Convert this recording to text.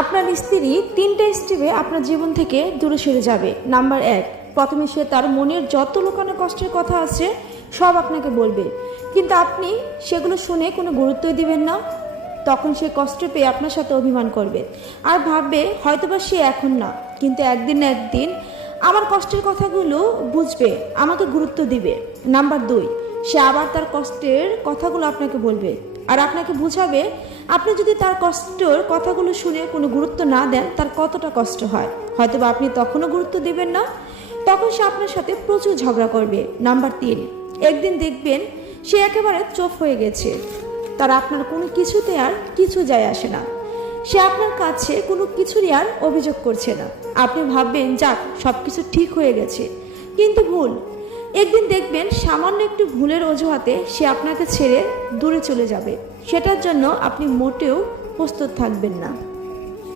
আপনার স্ত্রী 3টা স্টেপে আপনার জীবন থেকে দূরে সরে যাবে। নাম্বার 1, প্রথমে সে তার মনের যত লুকানো কষ্টের কথা আছে সব আপনাকে বলবে, কিন্তু আপনি সেগুলো শুনে কোনো গুরুত্বই দিবেন না। তখন সে কষ্ট পেয়ে আপনার সাথে অভিমান করবে আর ভাববে হয়তোবা সে এখন না, কিন্তু একদিন না একদিন আমার কষ্টের কথাগুলো বুঝবে, আমাকে গুরুত্ব দিবে। নাম্বার 2, সে আবার তার কষ্টের কথাগুলো আপনাকে বলবে আর আপনাকে বুঝাবে আপনি যদি তার কষ্টের কথাগুলো শুনে কোনো গুরুত্ব না দেন তার কতটা কষ্ট হয়। হয়তোবা আপনি তখনও গুরুত্ব দিবেন না, তখন সে আপনার সাথে প্রচুর ঝগড়া করবে। নাম্বার 3, একদিন দেখবেন সে একেবারে চুপ হয়ে গেছে, তার আপনার কোনো কিছুতে আর কিছু যায় আসে না। সে আপনার কাছে কোনো কিছুরই আর অভিযোগ করছে না। আপনি ভাববেন যাক সব কিছু ঠিক হয়ে গেছে, কিন্তু ভুল। একদিন দেখবেন সামান্য একটু ভুলের অজুহাতে সে আপনাকে ছেড়ে দূরে চলে যাবে। সেটার জন্য আপনি মোটেও প্রস্তুত থাকবেন না।